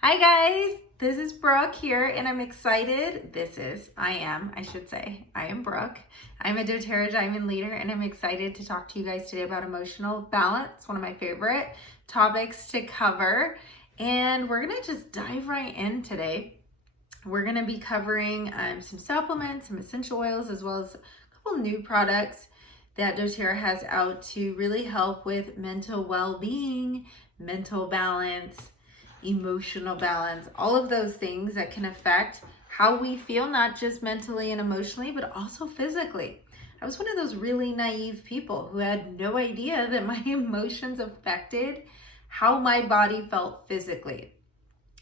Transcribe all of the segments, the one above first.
Hi guys, this is Brooke here and I'm excited. I am Brooke. I'm a doTERRA Diamond leader and I'm excited to talk to you guys today about emotional balance, one of my favorite topics to cover. And we're gonna just dive right in today. We're gonna be covering some supplements, some essential oils, as well as a couple new products that doTERRA has out to really help with mental well-being, mental balance, emotional balance, all of those things that can affect how we feel, not just mentally and emotionally, but also physically. I was one of those really naive people who had no idea that my emotions affected how my body felt physically.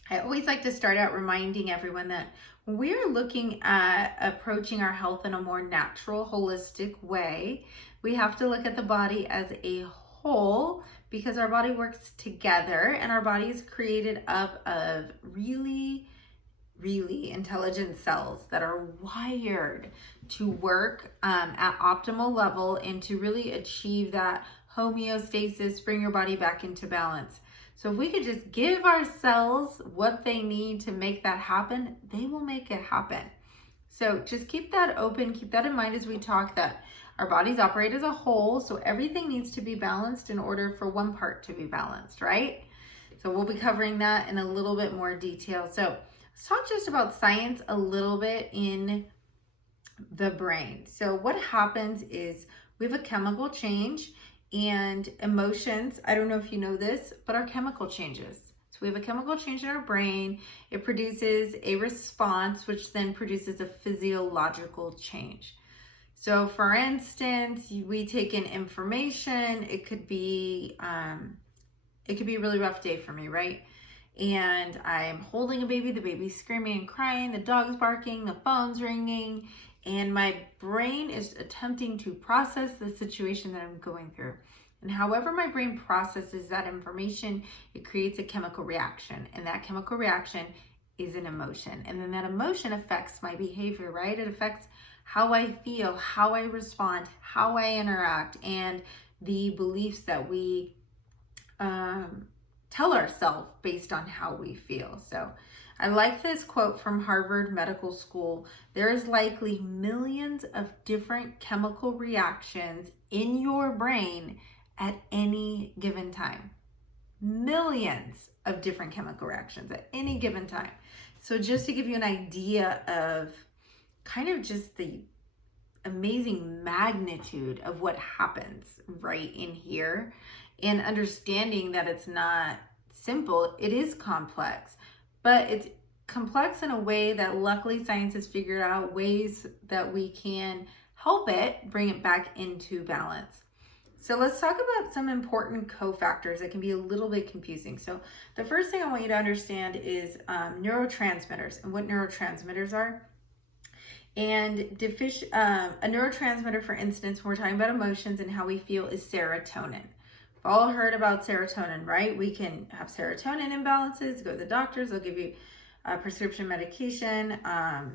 I always like to start out reminding everyone that when we're looking at approaching our health in a more natural, holistic way, we have to look at the body as a whole because our body works together and our body is created up of really intelligent cells that are wired to work at optimal level and to really achieve that homeostasis, bring your body back into balance. So if we could just give our cells what they need to make that happen, they will make it happen. So just keep that open, keep that in mind as we talk that our bodies operate as a whole, so everything needs to be balanced in order for one part to be balanced, right? So we'll be covering that in a little bit more detail. So let's talk just about science a little bit in the brain. So what happens is we have a chemical change and emotions, I don't know if you know this, but our chemical changes. So we have a chemical change in our brain. It produces a response, which then produces a physiological change. So for instance, we take in information, it could be a really rough day for me, right? And I'm holding a baby, the baby's screaming and crying, the dog's barking, the phone's ringing, and my brain is attempting to process the situation that I'm going through. And however my brain processes that information, it creates a chemical reaction, and that chemical reaction is an emotion. And then that emotion affects my behavior, right? It affects how I feel, how I respond, how I interact, and the beliefs that we tell ourselves based on how we feel. So I like this quote from Harvard Medical School. There is likely millions of different chemical reactions in your brain at any given time. Millions of different chemical reactions at any given time. So just to give you an idea of kind of just the amazing magnitude of what happens right in here, and understanding that it's not simple, it is complex, but it's complex in a way that luckily science has figured out ways that we can help it bring it back into balance. So let's talk about some important cofactors that can be a little bit confusing. So the first thing I want you to understand is neurotransmitters and what neurotransmitters are. And a neurotransmitter, for instance, when we're talking about emotions and how we feel, is serotonin. We've all heard about serotonin, right? We can have serotonin imbalances, go to the doctors, they'll give you a prescription medication, a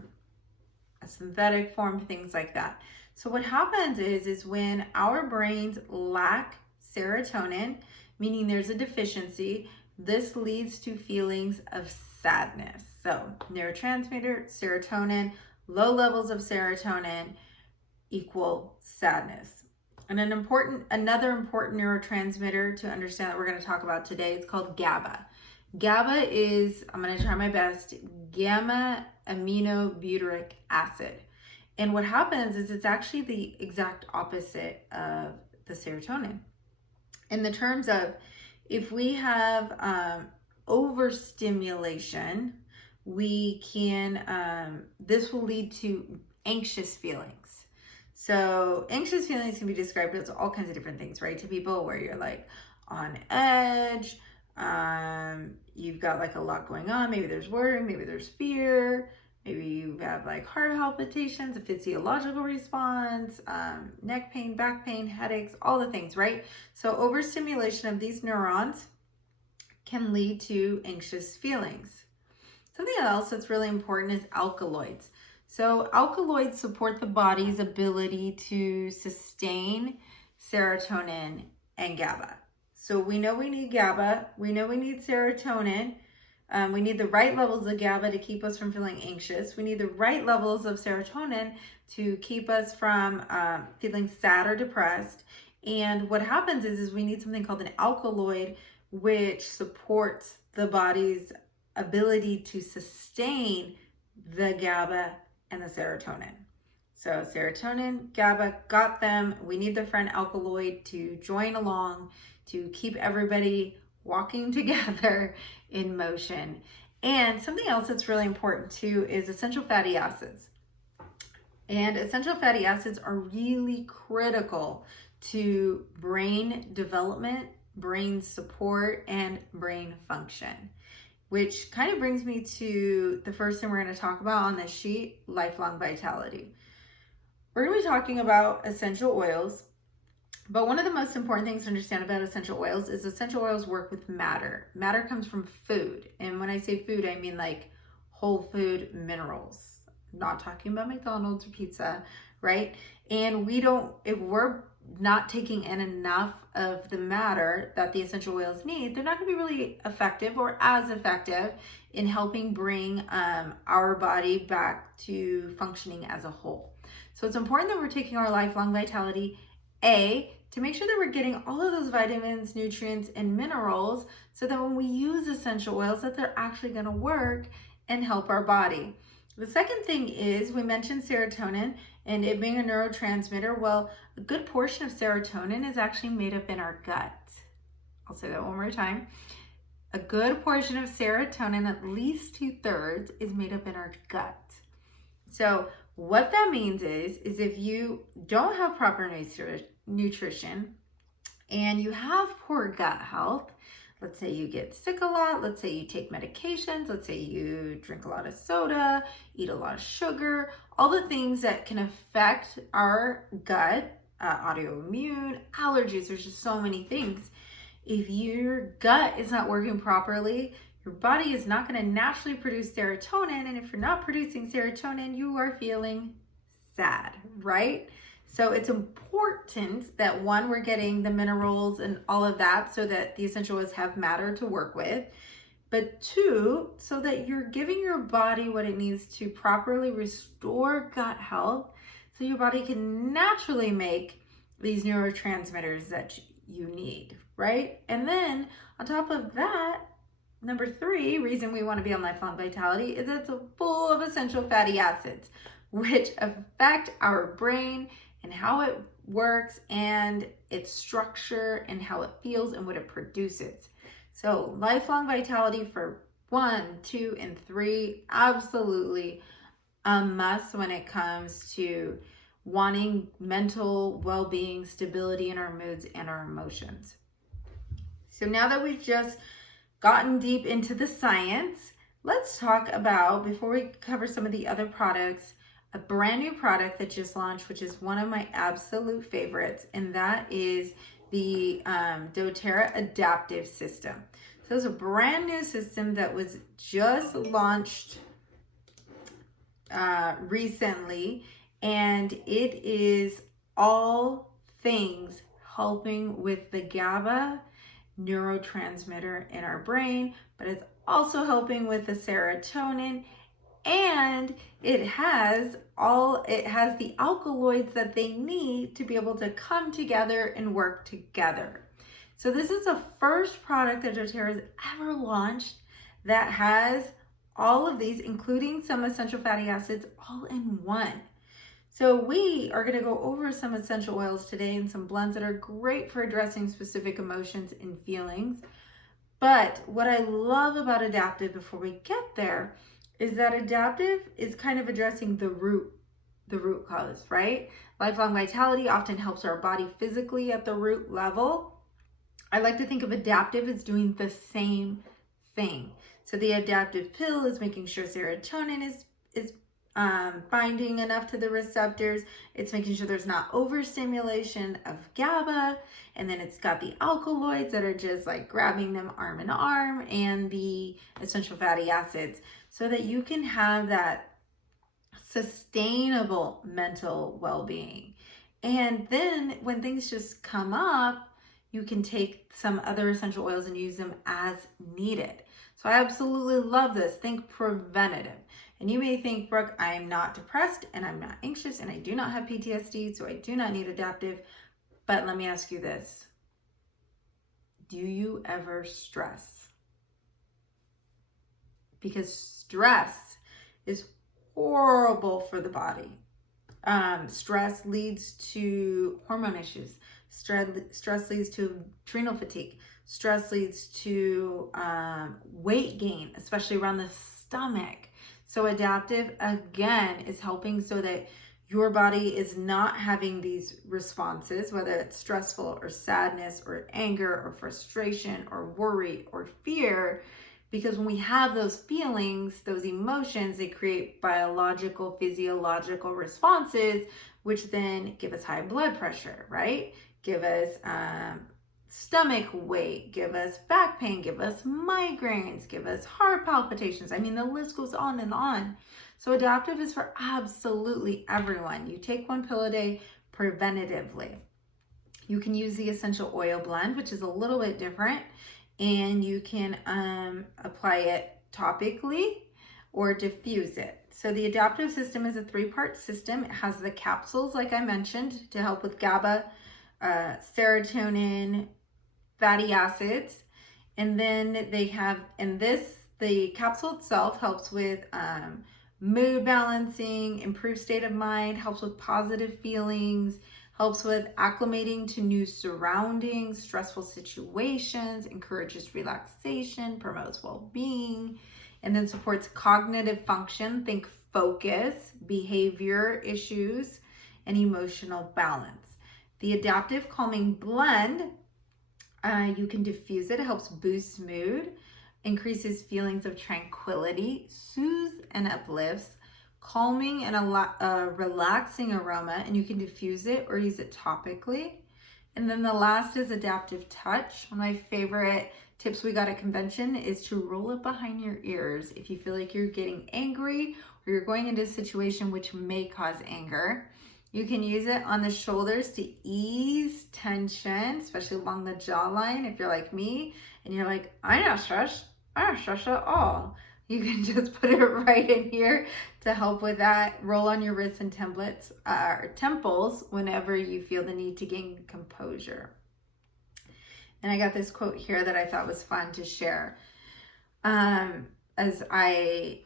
synthetic form, things like that. So what happens is when our brains lack serotonin, meaning there's a deficiency, this leads to feelings of sadness. So neurotransmitter, serotonin, low levels of serotonin equal sadness. And another important neurotransmitter to understand that we're going to talk about today is called GABA. GABA is, I'm going to try my best, gamma aminobutyric acid. And what happens is it's actually the exact opposite of the serotonin. In the terms of if we have overstimulation, we can, this will lead to anxious feelings. So anxious feelings can be described as all kinds of different things, right? To people where you're like on edge, you've got like a lot going on. Maybe there's worry, maybe there's fear, maybe you have like heart palpitations, a physiological response, neck pain, back pain, headaches, all the things, right? So overstimulation of these neurons can lead to anxious feelings. Something else that's really important is alkaloids. So alkaloids support the body's ability to sustain serotonin and GABA. So we know we need GABA, we know we need serotonin, We need the right levels of GABA to keep us from feeling anxious. We need the right levels of serotonin to keep us from feeling sad or depressed. And what happens is we need something called an alkaloid, which supports the body's ability to sustain the GABA and the serotonin. So serotonin, GABA, got them. We need the friend alkaloid to join along to keep everybody walking together in motion. And something else that's really important too is essential fatty acids. And essential fatty acids are really critical to brain development, brain support, and brain function, which kind of brings me to the first thing we're going to talk about on this sheet, lifelong vitality. We're going to be talking about essential oils, but one of the most important things to understand about essential oils is essential oils work with matter. Matter comes from food. And when I say food, I mean like whole food minerals. I'm not talking about McDonald's or pizza, right? And if we're not taking in enough of the matter that the essential oils need, they're not going to be really effective or as effective in helping bring our body back to functioning as a whole. So it's important that we're taking our lifelong vitality, to make sure that we're getting all of those vitamins, nutrients, and minerals so that when we use essential oils that they're actually going to work and help our body. The second thing is, we mentioned serotonin and it being a neurotransmitter. Well, a good portion of serotonin is actually made up in our gut. I'll say that one more time. A good portion of serotonin, at least 2/3, is made up in our gut. So what that means is if you don't have proper nutrition and you have poor gut health, let's say you get sick a lot, let's say you take medications, let's say you drink a lot of soda, eat a lot of sugar, all the things that can affect our gut, autoimmune, allergies, there's just so many things. If your gut is not working properly, your body is not going to naturally produce serotonin. And if you're not producing serotonin, you are feeling sad, right? So it's important that one, we're getting the minerals and all of that so that the essential oils have matter to work with. But two, so that you're giving your body what it needs to properly restore gut health so your body can naturally make these neurotransmitters that you need, right? And then on top of that, number 3 reason we want to be on lifelong vitality is it's full of essential fatty acids, which affect our brain and how it works and its structure and how it feels and what it produces. So lifelong vitality for 1, 2, and 3, absolutely a must when it comes to wanting mental well-being, stability in our moods and our emotions. So now that we've just gotten deep into the science, let's talk about, before we cover some of the other products, a brand new product that just launched, which is one of my absolute favorites, and that is the doTERRA Adaptive System. So it's a brand new system that was just launched recently, and it is all things helping with the GABA neurotransmitter in our brain, but it's also helping with the serotonin, and it has the alkaloids that they need to be able to come together and work together. So this is the first product that doTERRA has ever launched that has all of these, including some essential fatty acids, all in one. So we are going to go over some essential oils today and some blends that are great for addressing specific emotions and feelings. But what I love about Adaptive before we get there is that Adaptive is kind of addressing the root cause, right? Lifelong vitality often helps our body physically at the root level. I like to think of Adaptive as doing the same thing. So the Adaptive pill is making sure serotonin is binding enough to the receptors. It's making sure there's not overstimulation of GABA, and then it's got the alkaloids that are just like grabbing them arm in arm, and the essential fatty acids, so that you can have that sustainable mental well-being. And then when things just come up, you can take some other essential oils and use them as needed. So I absolutely love this. Think preventative. And you may think, Brooke, I am not depressed and I'm not anxious and I do not have PTSD, so I do not need adaptive. But let me ask you this. Do you ever stress? Because stress is horrible for the body. Stress leads to hormone issues. Stress leads to adrenal fatigue. Stress leads to weight gain, especially around the stomach. So adaptive, again, is helping so that your body is not having these responses, whether it's stressful or sadness or anger or frustration or worry or fear. Because when we have those feelings, those emotions, they create biological, physiological responses, which then give us high blood pressure, right? Give us stomach weight, give us back pain, give us migraines, give us heart palpitations. I mean, the list goes on and on. So adaptive is for absolutely everyone. You take one pill a day preventatively. You can use the essential oil blend, which is a little bit different, and you can apply it topically or diffuse it. So the adaptive system is a 3-part system. It has the capsules, like I mentioned, to help with GABA, serotonin, fatty acids. And then they have, the capsule itself helps with mood balancing, improved state of mind, helps with positive feelings, helps with acclimating to new surroundings, stressful situations, encourages relaxation, promotes well-being, and then supports cognitive function, think focus, behavior issues, and emotional balance. The adaptive calming blend, you can diffuse it. It helps boost mood, increases feelings of tranquility, soothes and uplifts, calming and a relaxing aroma, and you can diffuse it or use it topically. And then the last is adaptive touch. One of my favorite tips we got at convention is to roll it behind your ears if you feel like you're getting angry or you're going into a situation which may cause anger. You can use it on the shoulders to ease tension, especially along the jawline if you're like me and you're like, I'm not stressed at all. You can just put it right in here to help with that. Roll on your wrists and temples whenever you feel the need to gain composure. And I got this quote here that I thought was fun to share. As I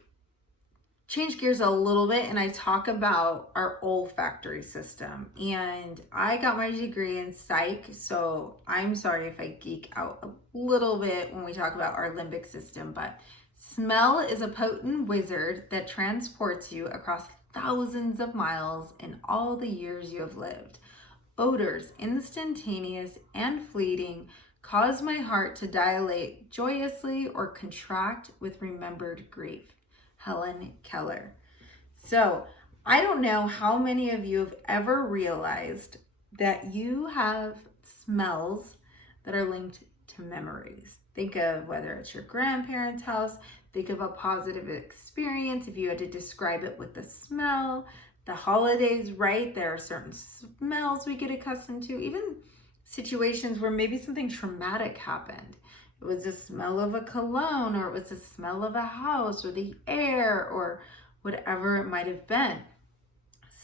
change gears a little bit and I talk about our olfactory system. And I got my degree in psych, so I'm sorry if I geek out a little bit when we talk about our limbic system, but smell is a potent wizard that transports you across thousands of miles in all the years you have lived. Odors, instantaneous and fleeting, cause my heart to dilate joyously or contract with remembered grief. Helen Keller. So I don't know how many of you have ever realized that you have smells that are linked to memories. Think of whether it's your grandparents' house, think of a positive experience if you had to describe it with the smell. The holidays, right? There are certain smells we get accustomed to, even situations where maybe something traumatic happened. It was the smell of a cologne, or it was the smell of a house, or the air, or whatever it might have been.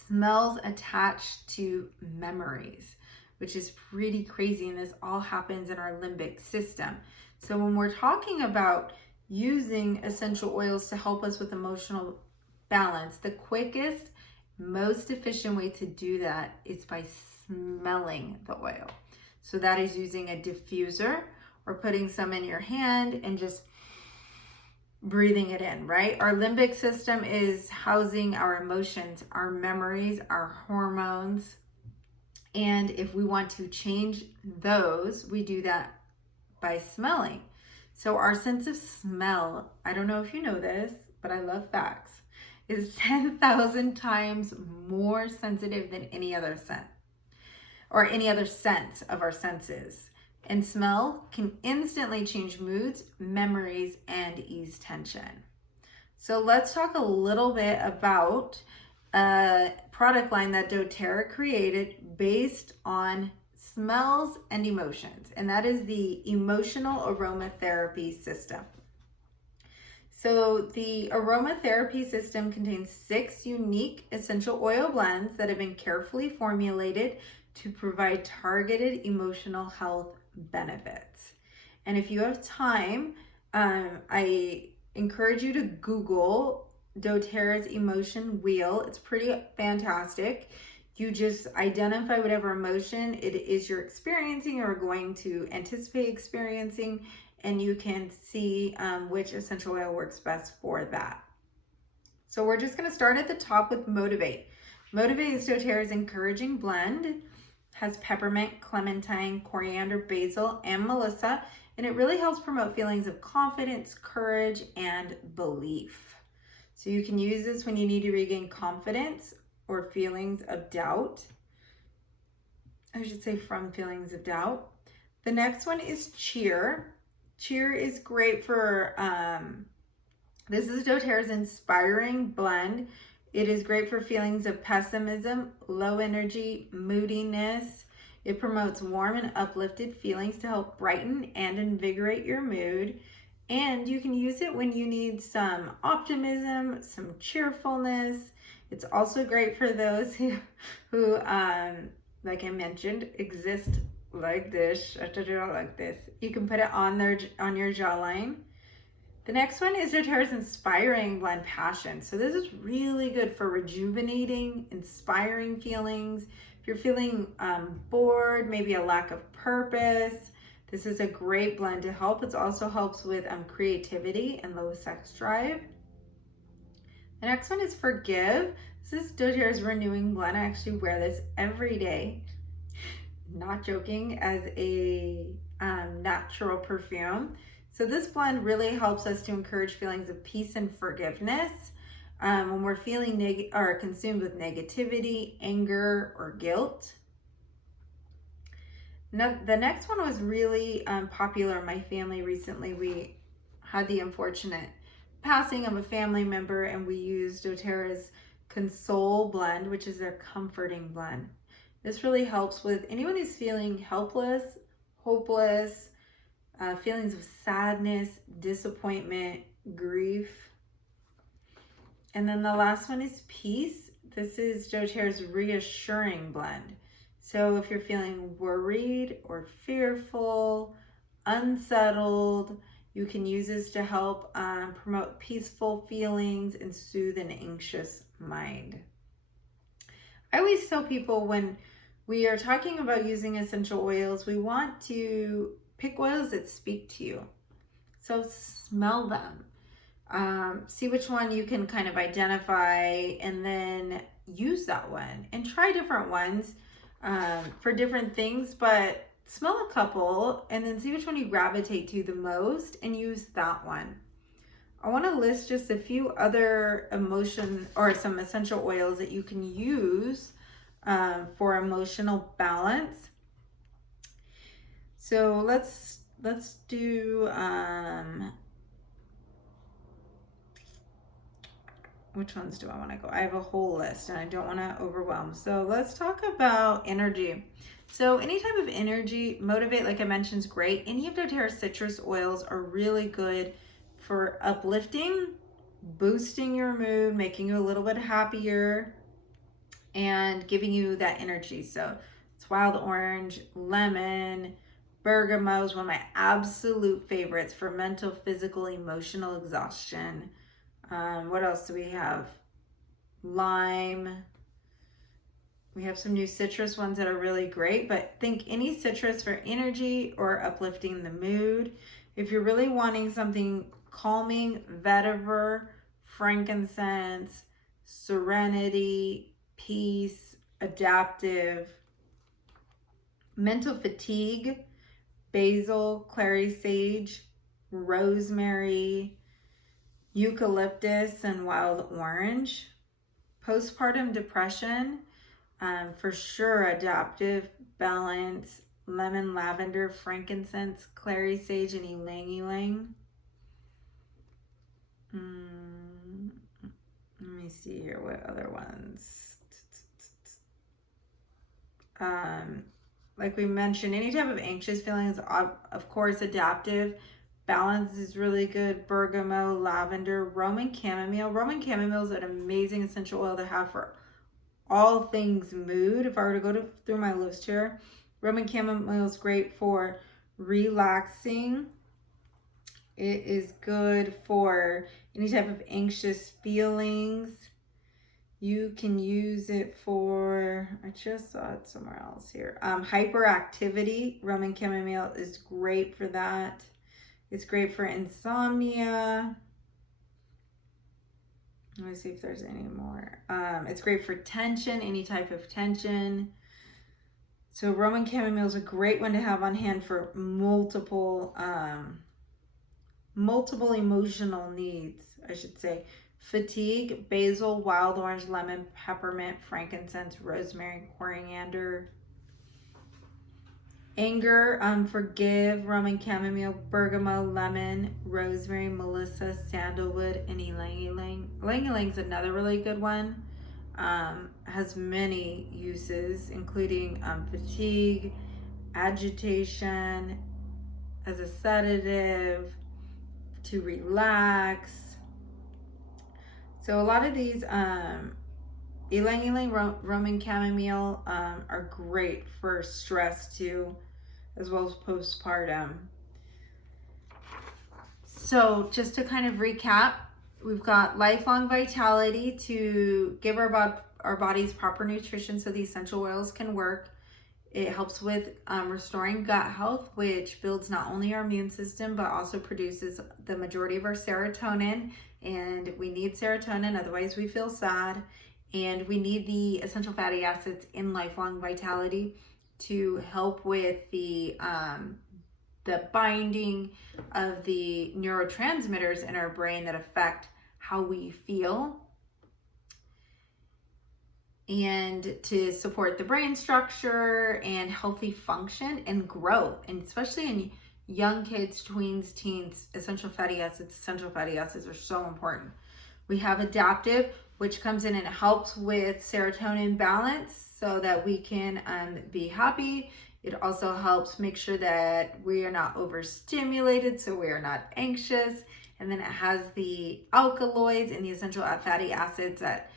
Smells attached to memories, which is pretty crazy, and this all happens in our limbic system. So when we're talking about using essential oils to help us with emotional balance, the quickest, most efficient way to do that is by smelling the oil. So that is using a diffuser or putting some in your hand and just breathing it in, right? Our limbic system is housing our emotions, our memories, our hormones. And if we want to change those, we do that by smelling. So our sense of smell, I don't know if you know this, but I love facts, is 10,000 times more sensitive than any other scent or any other sense of our senses. And smell can instantly change moods, memories, and ease tension. So let's talk a little bit about a product line that doTERRA created based on smells and emotions, and that is the emotional aromatherapy system. So the aromatherapy system contains 6 unique essential oil blends that have been carefully formulated to provide targeted emotional health benefits. And if you have time, I encourage you to Google doTERRA's emotion wheel. It's pretty fantastic. You just identify whatever emotion it is you're experiencing or going to anticipate experiencing, and you can see which essential oil works best for that. So we're just going to start at the top with Motivate. Motivate is doTERRA's encouraging blend. Has peppermint, clementine, coriander, basil, and melissa, and it really helps promote feelings of confidence, courage, and belief. So you can use this when you need to regain confidence or feelings of doubt. I should say from feelings of doubt. The next one is Cheer. Cheer is great for, this is doTERRA's inspiring blend. It is great for feelings of pessimism, low energy, moodiness. It promotes warm and uplifted feelings to help brighten and invigorate your mood. And you can use it when you need some optimism, some cheerfulness. It's also great for those who like I mentioned, exist like this. Like this. You can put it on your jawline. The next one is doTERRA's inspiring blend Passion. So this is really good for rejuvenating, inspiring feelings. If you're feeling bored, maybe a lack of purpose, this is a great blend to help. It also helps with creativity and low sex drive. The next one is Forgive. This is doTERRA's renewing blend. I actually wear this every day. Not joking, as a natural perfume. So this blend really helps us to encourage feelings of peace and forgiveness when we're feeling or consumed with negativity, anger, or guilt. Now, the next one was really popular in my family recently. We had the unfortunate passing of a family member, and we used doTERRA's Console blend, which is their comforting blend. This really helps with anyone who's feeling helpless, hopeless, feelings of sadness, disappointment, grief. And then the last one is Peace. This is doTERRA's reassuring blend. So if you're feeling worried or fearful, unsettled, you can use this to help promote peaceful feelings and soothe an anxious mind. I always tell people when we are talking about using essential oils, we want to pick oils that speak to you. So smell them. See which one you can kind of identify, and then use that one. And try different ones for different things, but smell a couple and then see which one you gravitate to the most and use that one. I want to list just a few other some essential oils that you can use for emotional balance. So let's do which ones do I want to go? I have a whole list and I don't want to overwhelm. So let's talk about energy. So any type of energy, Motivate, like I mentioned, is great. Any of doTERRA's citrus oils are really good for uplifting, boosting your mood, making you a little bit happier, and giving you that energy. So it's wild orange, lemon, bergamot is one of my absolute favorites for mental, physical, emotional exhaustion. What else do we have? Lime. We have some new citrus ones that are really great, but think any citrus for energy or uplifting the mood. If you're really wanting something calming, vetiver, frankincense, serenity, peace, adaptive, mental fatigue, basil, clary sage, rosemary, eucalyptus, and wild orange. Postpartum depression, for sure, adaptive, balance, lemon, lavender, frankincense, clary sage, and ylang ylang. Let me see here, what other ones? Like we mentioned, any type of anxious feelings, of course, adaptive, balance is really good. Bergamot, lavender, Roman chamomile. Roman chamomile is an amazing essential oil to have for all things mood. If I were to go through my list here, Roman chamomile is great for relaxing. It is good for any type of anxious feelings. You can use it for, I just saw it somewhere else here, hyperactivity. Roman chamomile is great for that. It's great for insomnia. Let me see if there's any more. It's great for tension, any type of tension. So Roman chamomile is a great one to have on hand for multiple emotional needs, I should say. Fatigue, basil, wild orange, lemon, peppermint, frankincense, rosemary, coriander. Anger, forgive, Roman chamomile, bergamot, lemon, rosemary, melissa, sandalwood, and ylang-ylang. Ylang-ylang is another really good one. Has many uses, including fatigue, agitation, as a sedative, to relax. So a lot of these ylang-ylang, Roman chamomile are great for stress too, as well as postpartum. So just to kind of recap, we've got lifelong vitality to give our bodies proper nutrition so the essential oils can work. It helps with restoring gut health, which builds not only our immune system, but also produces the majority of our serotonin. And we need serotonin, otherwise we feel sad. And we need the essential fatty acids in lifelong vitality to help with the binding of the neurotransmitters in our brain that affect how we feel, and to support the brain structure and healthy function and growth, and especially in young kids, tweens, teens. Essential fatty acids are so important. We have adaptive, which comes in and helps with serotonin balance so that we can be happy. It also helps make sure that we are not overstimulated, so we are not anxious. And then it has the alkaloids and the essential fatty acids that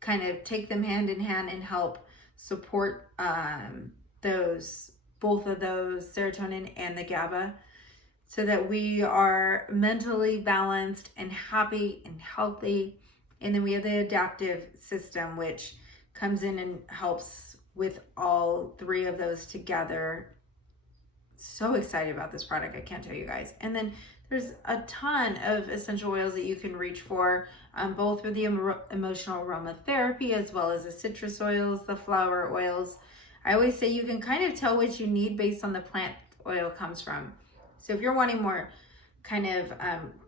kind of take them hand in hand and help support both of those, serotonin and the GABA, so that we are mentally balanced and happy and healthy. And then we have the adaptive system, which comes in and helps with all three of those together. So excited about this product, I can't tell you guys. And then there's a ton of essential oils that you can reach for, both for the emotional aromatherapy as well as the citrus oils, the flower oils. I always say you can kind of tell what you need based on the plant oil comes from. So if you're wanting more kind of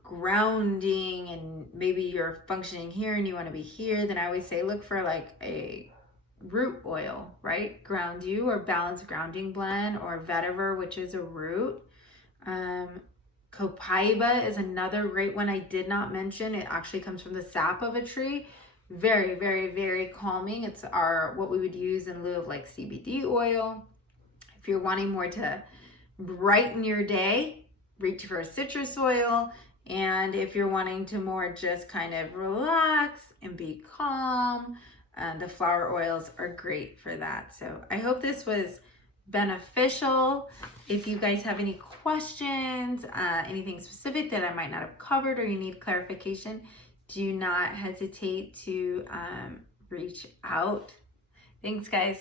grounding, and maybe you're functioning here and you want to be here, then I always say look for like a root oil, right? Ground you, or balanced grounding blend, or vetiver, which is a root. Copaiba is another great one I did not mention. It actually comes from the sap of a tree. Very, very, very calming. It's what we would use in lieu of like CBD oil. If you're wanting more to brighten your day, reach for a citrus oil. And if you're wanting to more just kind of relax and be calm, the flower oils are great for that. So I hope this was beneficial. If you guys have any questions, anything specific that I might not have covered, or you need clarification, do not hesitate to reach out. Thanks, guys.